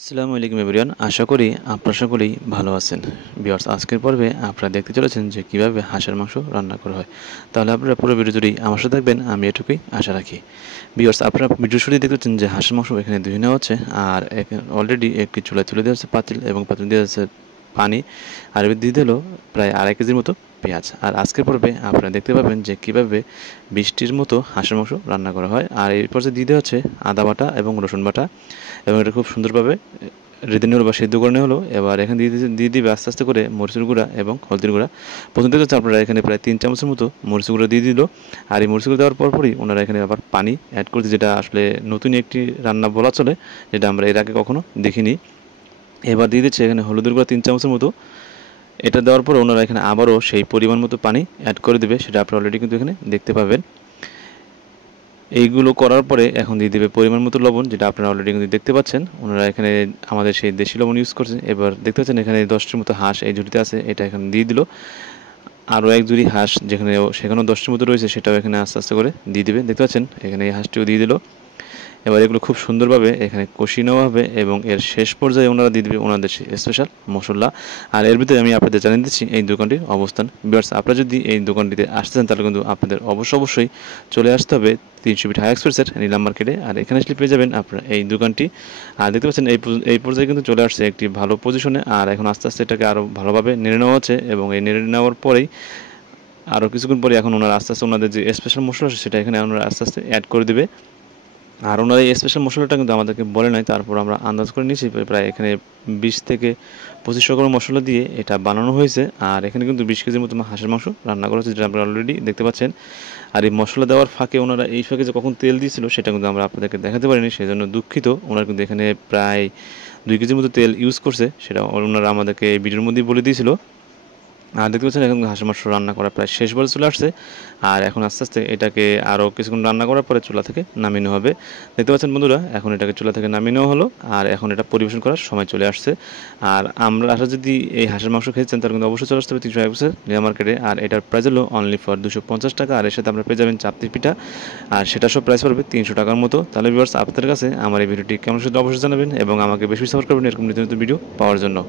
আসসালামু আলাইকুম এভরিওয়ান, আশা করি আপনারা সকলেই ভালো আছেন। ভিউয়ার্স, আজকের পর্বে আপনারা দেখতে চলেছেন যে কীভাবে হাঁসের মাংস রান্না করা হয়। তাহলে আপনারা পুরো ভিডিও জুড়েই আমার সাথে থাকবেন, আমি এটুকুই আশা রাখি। ভিউয়ার্স, আপনারা ভিডিও শুরুতেই দেখতে পাচ্ছেন যে হাঁসের মাংস এখানে ধুয়ে নেওয়া হচ্ছে, আর অলরেডি একটি চুলায় তুলে দেওয়া হচ্ছে পাতিল, এবং পাতিল দেওয়া হচ্ছে পানি, আর এবার দিয়ে দিল প্রায় 2.5 কেজির মতো পেঁয়াজ। আর আজকের পর্বে আপনারা দেখতে পাবেন যে কীভাবে 20টির মতো হাঁসের মাংস রান্না করা হয়। আর এই পর্যায়ে দিয়ে দেওয়া হচ্ছে আদা বাটা এবং রসুন বাটা, এবং এটা খুব সুন্দরভাবে রেঁধে নেওয়া বা সিদ্ধ করে নেওয়া হলো। এবার এখানে দিয়ে দিবে আস্তে আস্তে করে মরিচের গুঁড়া এবং হলদির গুঁড়া। প্রথম থেকে হচ্ছে আপনারা এখানে প্রায় 3 চামচের মতো মরিচের গুঁড়া দিয়ে দিল। আর এই মরিচের গুঁড়ো দেওয়ার পরই ওনারা এখানে আবার পানি অ্যাড করছে, যেটা আসলে নতুন একটি রান্না বলা চলে, যেটা আমরা এর আগে কখনো দেখিনি। এবার দিয়ে দিচ্ছে এখানে হলুদের গুঁড়া 3 চামচের মতো। এটা দেওয়ার পর ওনারা এখানে আবারও সেই পরিমাণ মতো পানি অ্যাড করে দেবে, সেটা আপনারা অলরেডি কিন্তু এখানে দেখতে পাবেন। এইগুলো করার পরে এখন দিয়ে দেবে পরিমাণ মতো লবণ, যেটা আপনারা অলরেডি কিন্তু দেখতে পাচ্ছেন। ওনারা এখানে আমাদের সেই দেশি লবণ ইউজ করছে। এবার দেখতে পাচ্ছেন এখানে 10টির মতো হাঁস এই ঝুড়িতে আছে, এটা এখানে দিয়ে দিল। আরও এক জুড়ি হাঁস সেখানেও 10টির মতো রয়েছে, সেটাও এখানে আস্তে আস্তে করে দিয়ে দিবে। দেখতে পাচ্ছেন এখানে এই হাঁসটিও দিয়ে দিল। এবার এগুলো খুব সুন্দরভাবে এখানে কষিয়ে নেওয়া হবে, এবং এর শেষ পর্যায়ে ওনারা দিয়ে দেবে ওনাদের স্পেশাল মশলা। আর এর ভিতরে আমি আপনাদের জানিয়ে দিচ্ছি এই দোকানটির অবস্থান। ভিউয়ার্স, আপনারা যদি এই দোকানটিতে আসতে চান তাহলে কিন্তু আপনাদের অবশ্যই চলে আসতে হবে 300 ফিট হাই এক্সপ্রেসের নীলাম মার্কেটে। আর এখানে আসলে পেয়ে যাবেন আপনারা এই দোকানটি। আর দেখতে পাচ্ছেন এই পর্যায়ে কিন্তু চলে আসছে একটি ভালো পজিশনে। আর এখন আস্তে আস্তে এটাকে আরও ভালোভাবে নেড়ে নেওয়া হচ্ছে, এবং এই নেড়ে নেওয়ার পরেই আরও কিছুক্ষণ পরে এখন ওনারা আস্তে আস্তে ওনাদের যে স্পেশাল মশলা আছে সেটা এখানে ওনারা আস্তে আস্তে অ্যাড করে দেবে। আর ওনারা এই স্পেশাল মশলাটা কিন্তু আমাদেরকে বলে নাই, তারপর আমরা আন্দাজ করে নিয়েছি প্রায় এখানে 20 থেকে 25 রকমের মশলা দিয়ে এটা বানানো হয়েছে। আর এখানে কিন্তু 20 কেজির মতো হাঁসের মাংস রান্না করা হয়েছে, যেটা আপনারা অলরেডি দেখতে পাচ্ছেন। আর এই মশলা দেওয়ার ফাঁকে ওনারা এই ফাঁকে যে কখন তেল দিয়েছিল সেটা কিন্তু আমরা আপনাদেরকে দেখাতে পারিনি, সেই জন্য দুঃখিত। ওনারা কিন্তু এখানে প্রায় 2 কেজির মতো তেল ইউজ করছে, সেটা ওনারা আমাদেরকে এই ভিডিওর মধ্যেই বলে দিয়েছিল। আর দেখতে পাচ্ছেন এখন হাঁসের মাংস রান্না করা প্রায় শেষ পর্যায়ে চলে আসছে। আর এখন আস্তে আস্তে এটাকে আরও কিছুক্ষণ রান্না করার পরে চুলা থেকে নামিয়ে নেওয়া হবে। দেখতে পাচ্ছেন বন্ধুরা, এখন এটাকে চুলা থেকে নামিয়ে নেওয়া হলো, আর এখন এটা পরিবেশন করার সময় চলে আসছে। আর আমরা যদি এই হাঁসের মাংস খেতে চান তাহলে কিন্তু অবশ্যই চলে আসতে হবে 300 বছর নিউ মার্কেটে। আর এটার প্রাইস হলো অনলি ফর 250 টাকা। আর এর সাথে আমরা পেয়ে যাবেন চাপতি পিঠা, আর সেটা সব প্রাইস পড়বে 300 টাকার মতো। তাহলে ভিউয়ার্স, আপনাদের কাছে আমার এই ভিডিওটি কেমন সেটা অবশ্যই জানাবেন, এবং আমাকে বেশি সাপোর্ট করবেন এরকম নিত্য নতুন ভিডিও পাওয়ার জন্য।